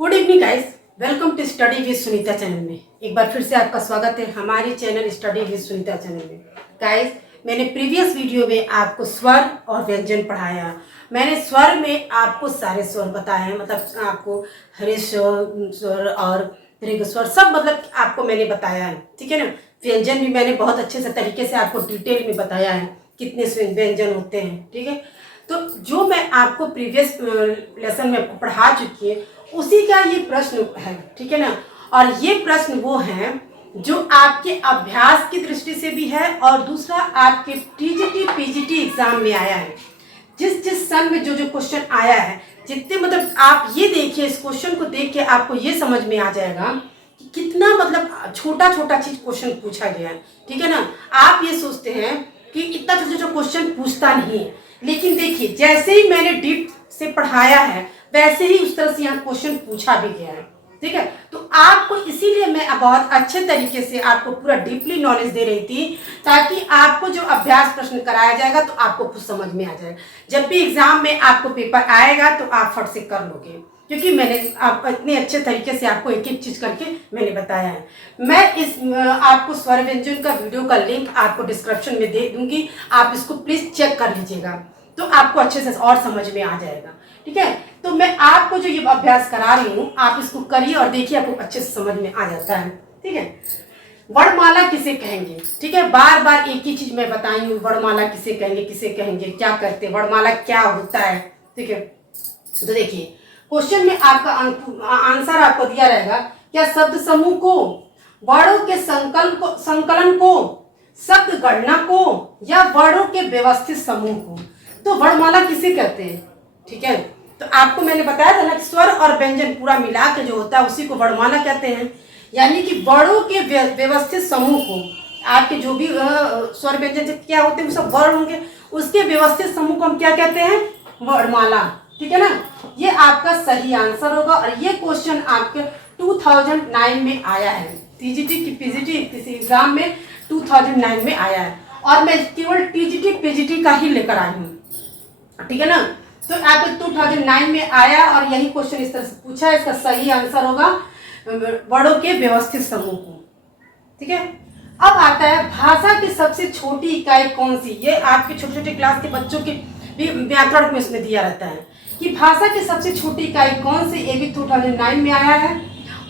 Good evening guys, welcome to study with Sunita channel में। एक बार फिर से आपका स्वागत है हमारे channel study with Sunita channel में। गाइस, मैंने प्रीवियस वीडियो में आपको स्वर और व्यंजन पढ़ाया। मैंने स्वर में आपको सारे स्वर बताए हैं, मतलब आपको हरीश स्वर और दीर्घ स्वर सब मतलब आपको मैंने बताया है, ठीक है ना। व्यंजन भी मैंने बहुत अच्छे से तरीके से आपको डिटेल में बताया है, कितने व्यंजन होते हैं, ठीक है। तो जो मैं आपको प्रीवियस लेसन में आपको पढ़ा चुकी है उसी का ये प्रश्न है, ठीक है ना। और ये प्रश्न वो है जो आपके अभ्यास की दृष्टि से भी है और दूसरा आपके टीजीटी पीजीटी एग्जाम में आया है। जिस जिस सन में जो जो क्वेश्चन आया है, जितने मतलब आप ये देखिए, इस क्वेश्चन को देख के आपको ये समझ में आ जाएगा कि कितना मतलब छोटा छोटा चीज क्वेश्चन पूछा गया है, ठीक है ना। आप ये सोचते हैं कि इतना छोटा छोटा क्वेश्चन पूछता नहीं है, लेकिन देखिए जैसे ही मैंने डीप से पढ़ाया है वैसे ही उस तरह से यहाँ क्वेश्चन पूछा भी गया है, ठीक है। तो आपको इसीलिए मैं बहुत अच्छे तरीके से आपको पूरा डीपली नॉलेज दे रही थी, ताकि आपको जो अभ्यास प्रश्न कराया जाएगा तो आपको कुछ समझ में आ जाए। जब भी एग्जाम में आपको पेपर आएगा तो आप फट से कर लोगे, क्योंकि मैंने आप इतने अच्छे तरीके से आपको एक एक चीज करके मैंने बताया है। मैं इस आपको स्वर व्यंजन का वीडियो का लिंक आपको डिस्क्रिप्शन में दे दूंगी, आप इसको प्लीज चेक कर लीजिएगा, तो आपको अच्छे से और समझ में आ जाएगा, ठीक है। तो मैं आपको जो ये अभ्यास करा रही हूँ आप इसको करिए और देखिए, आपको अच्छे से समझ में आ जाता है, ठीक है। वर्णमाला किसे कहेंगे, ठीक है। बार बार एक ही चीज मैं बताई हूँ, वर्णमाला किसे कहेंगे, किसे कहेंगे, क्या करते हैं, वर्णमाला क्या होता है, ठीक है। तो देखिए क्वेश्चन में आपका आंसर आपको दिया रहेगा, क्या शब्द समूह को, वर्णों के संकलन को, शब्द गणना को, या वर्णों के व्यवस्थित समूह को। तो वर्णमाला किसे कहते हैं, ठीक है। तो आपको मैंने बताया था ना कि स्वर और व्यंजन पूरा मिला के जो होता है उसी को वर्णमाला कहते हैं, यानी कि वर्णों के व्यवस्थित समूह को, आपके जो भी स्वर व्यंजन क्या होते हैं वो सब वर्ण होंगे, उसके व्यवस्थित समूह को हम क्या कहते हैं, वर्णमाला, ठीक है ना। ये आपका सही आंसर होगा और ये क्वेश्चन आपके 2009 में आया है, टीजीटी की पीजीटी किसी एग्जाम में 2009 में आया है, और मैं केवल टीजीटी पीजीटी का ही लेकर आई हूँ, ठीक है ना। तो आपके 2009 में आया और यही क्वेश्चन इस तरह से पूछा है। इसका सही आंसर होगा वर्णों के व्यवस्थित समूह को, ठीक है। अब आता है भाषा की सबसे छोटी इकाई कौन सी। ये आपके छोटे छोटे क्लास के बच्चों के भी व्याकरण में इसमें दिया रहता है कि भाषा की सबसे छोटी इकाई कौन सी। ये भी 2009 में आया है।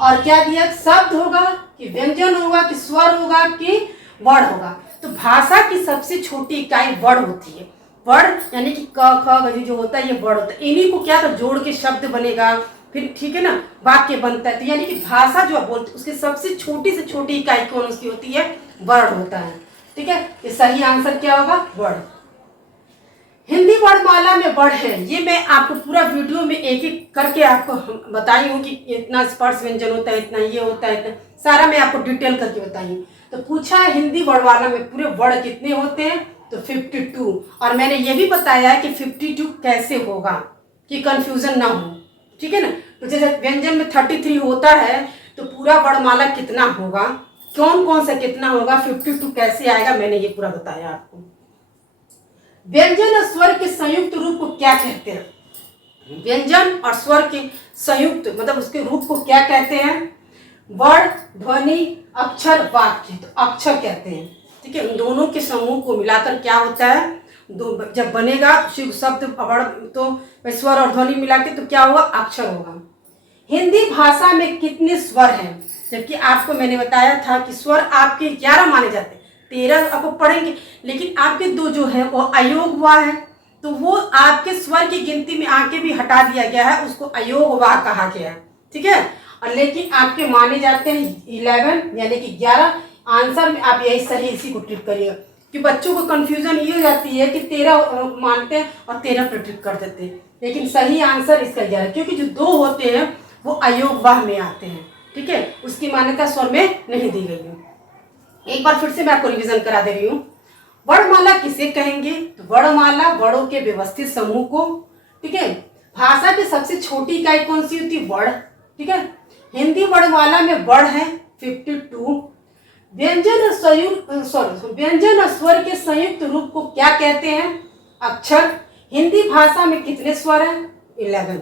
और क्या दिया, शब्द होगा कि व्यंजन होगा कि स्वर होगा कि वर्ण होगा। तो भाषा की सबसे छोटी इकाई वर्ण होती है। वर्ण यानी कि क ख जो होता है ये वर्ण होता है। इन्हीं को क्या तो जोड़ के शब्द बनेगा, फिर ठीक है ना वाक्य बनता है। तो यानी कि भाषा जो आप बोलते उसकी सबसे छोटी से छोटी इकाई कौन सी होती है, वर्ण होता है, ठीक है। ये सही आंसर क्या होगा, वर्ण। हिंदी वर्णमाला में वर्ण है, ये मैं आपको पूरा वीडियो में एक एक करके आपको बताई हूँ कि इतना स्पर्श व्यंजन होता है, इतना ये होता है, इतना सारा मैं आपको डिटेल करके बताई हूँ। तो पूछा है हिंदी वर्णमाला में पूरे वर्ण कितने होते हैं, तो 52। और मैंने ये भी बताया है कि 52 कैसे होगा कि कंफ्यूजन ना हो, ठीक है ना। तो जैसे व्यंजन में 33 होता है तो पूरा वर्णमाला कितना होगा, कौन कौन सा कितना होगा, 52 कैसे आएगा, मैंने ये पूरा बताया आपको। व्यंजन और स्वर के संयुक्त रूप को क्या कहते हैं। व्यंजन और स्वर के संयुक्त मतलब उसके रूप को क्या कहते हैं, वर्ण, ध्वनि, अक्षर, वाक्य। तो अक्षर कहते हैं, ठीक है। उन दोनों के समूह को मिलाकर क्या होता है, दो जब बनेगा शब्द वर्ण तो स्वर और ध्वनि मिला के तो क्या होगा, अक्षर होगा। हिंदी भाषा में कितने स्वर हैं, जबकि आपको मैंने बताया था कि स्वर आपके 11 माने जाते हैं, 13 आपको पढ़ेंगे, लेकिन आपके 2 जो है वो अयोग हुआ है, तो वो आपके स्वर की गिनती में आके भी हटा दिया गया है, उसको अयोग वाह कहा गया है, ठीक है। और लेकिन आपके माने जाते हैं 11 यानी कि 11। आंसर में आप यही सही इसी को टिक करिएगा, कि बच्चों को कंफ्यूजन ये हो जाती है कि 13 मानते हैं और 13 पर टिक कर देते हैं, लेकिन सही आंसर इसका 11, क्योंकि जो 2 होते हैं वो अयोग वाह में आते हैं, ठीक है। उसकी मान्यता स्वर में नहीं दी गई है। एक बार फिर से मैं आपको रिवीजन करा दे रही हूँ। वर्णमाला किसे कहेंगे, तो वर्णमाला वर्णों के व्यवस्थित समूह को, ठीक है। भाषा की सबसे छोटी इकाई कौन सी होती है, वर्ण, ठीक है। हिंदी वर्णमाला में वर्ण है 52। व्यंजन और स्वर के संयुक्त रूप को क्या कहते हैं, अक्षर। हिंदी भाषा में कितने स्वर हैं, 11।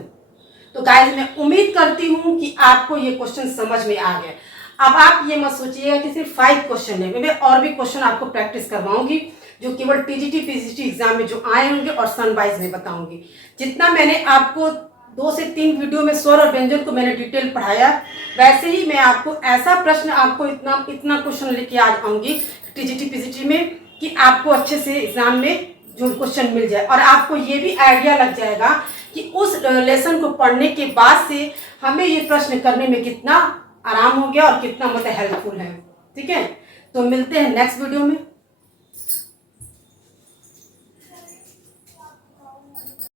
तो गाइस मैं उम्मीद करती हूँ कि आपको ये क्वेश्चन समझ में आ गए। अब आप ये मत सोचिएगा कि सिर्फ 5 क्वेश्चन है, मैं और भी क्वेश्चन आपको प्रैक्टिस करवाऊंगी जो केवल टीजीटी पीजीटी एग्जाम में जो आए होंगे और सन वाइज में बताऊंगी। जितना मैंने आपको 2 से 3 वीडियो में स्वर और व्यंजन को मैंने डिटेल पढ़ाया, वैसे ही मैं आपको ऐसा प्रश्न आपको इतना क्वेश्चन लेके आ जाऊंगी टीजीटी पीजीटी में कि आपको अच्छे से एग्जाम में जो क्वेश्चन मिल जाए और आपको ये भी आइडिया लग जाएगा कि उस लेसन को पढ़ने के बाद से हमें ये प्रश्न करने में कितना आराम हो गया और कितना मतलब हेल्पफुल है। ठीक है, तो मिलते हैं नेक्स्ट वीडियो में।